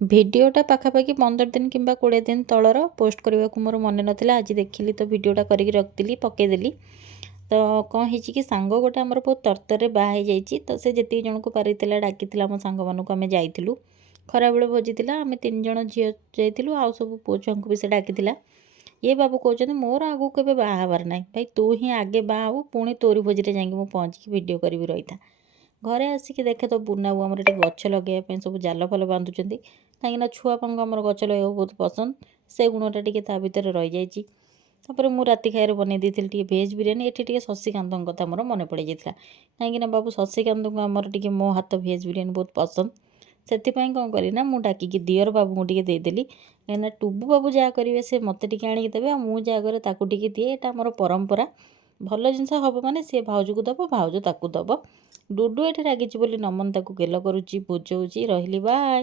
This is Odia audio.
ଭିଡ଼ିଓଟା ପାଖାପାଖି 15 ଦିନ କିମ୍ବା 20 ଦିନ ତଳର ପୋଷ୍ଟ କରିବାକୁ ମୋର ମନେ ନଥିଲା। ଆଜି ଦେଖିଲି ତ ଭିଡ଼ିଓଟା କରିକି ରଖିଥିଲି, ପକେଇଦେଲି। ତ କ'ଣ ହେଇଛି କି ସାଙ୍ଗ ଗୋଟେ ଆମର ବହୁତ ତରତରରେ ବାହା ହେଇଯାଇଛି। ତ ସେ ଯେତିକି ଜଣଙ୍କୁ ପାରିଥିଲା ଡାକିଥିଲା ଆମ ସାଙ୍ଗମାନଙ୍କୁ, ଆମେ ଯାଇଥିଲୁ। ଖରାବେଳେ ଭୋଜି ଥିଲା, ଆମେ 3 ଜଣ ଝିଅ ଯାଇଥିଲୁ, ଆଉ ସବୁ ପୁଅ ଛୁଆଙ୍କୁ ବି ସେ ଡାକିଥିଲା। ଇଏ ବାବୁ କହୁଛନ୍ତି ମୋର ଆଗକୁ କେବେ ବାହା ହେବାର ନାହିଁ, ଭାଇ ତୁ ହିଁ ଆଗେ ବାହା ହେବୁ, ପୁଣି ତୋରି ଭୋଜିରେ ଯାଇକି ମୁଁ ପହଞ୍ଚିକି ଭିଡ଼ିଓ କରିବି, ରହିଥା। ଘରେ ଆସିକି ଦେଖେ ତ ବୁନାବୁ ଆମର ଏଠି ଗଛ ଲଗାଇବା ପାଇଁ ସବୁ ଜାଲ ଫାଲ ବାନ୍ଧୁଛନ୍ତି, କାହିଁକିନା ଛୁଆପାଙ୍କୁ ଆମର ଗଛ ଲଗାଇବାକୁ ବହୁତ ପସନ୍ଦ। ସେ ଗୁଣଟା ଟିକେ ତା ଭିତରେ ରହିଯାଇଛି। ତାପରେ ମୁଁ ରାତି ଖାଇବାରେ ବନେଇ ଦେଇଥିଲି ଟିକେ ଭେଜ୍ ବିରିୟାନୀ। ଏଠି ଟିକେ ଶଶିକାନ୍ତଙ୍କ କଥା ମୋର ମନେ ପଡ଼ିଯାଇଥିଲା, କାହିଁକିନା ବାବୁ ଶଶିକାନ୍ତଙ୍କୁ ଆମର ଟିକେ ମୋ ହାତ ଭେଜ୍ ବିରିୟାନୀ ବହୁତ ପସନ୍ଦ। ସେଥିପାଇଁ କ'ଣ କଲି ନା, ମୁଁ ଡାକିକି ଦିଅର ବାବୁଙ୍କୁ ଟିକେ ଦେଇଦେଲି, କାହିଁକିନା ଟୁବୁ ବାବୁ ଯାହା କରିବେ ସେ ମୋତେ ଟିକେ ଆଣିକି ଦେବେ, ଆଉ ମୁଁ ଯାହା କରେ ତାକୁ ଟିକେ ଦିଏ। ଏଇଟା ଆମର ପରମ୍ପରା। ଭଲ ଜିନିଷ ହେବ ମାନେ ସିଏ ଭାଉଜକୁ ଦେବ, ଭାଉଜ ତାକୁ ଦେବ। ଡୁଡୁ ଏଠି ରାଗିଛି ବୋଲି ନମନ ତାକୁ ଗେଲ କରୁଛି, ବୁଝଉଛି। ରହିଲି, ବାଏ।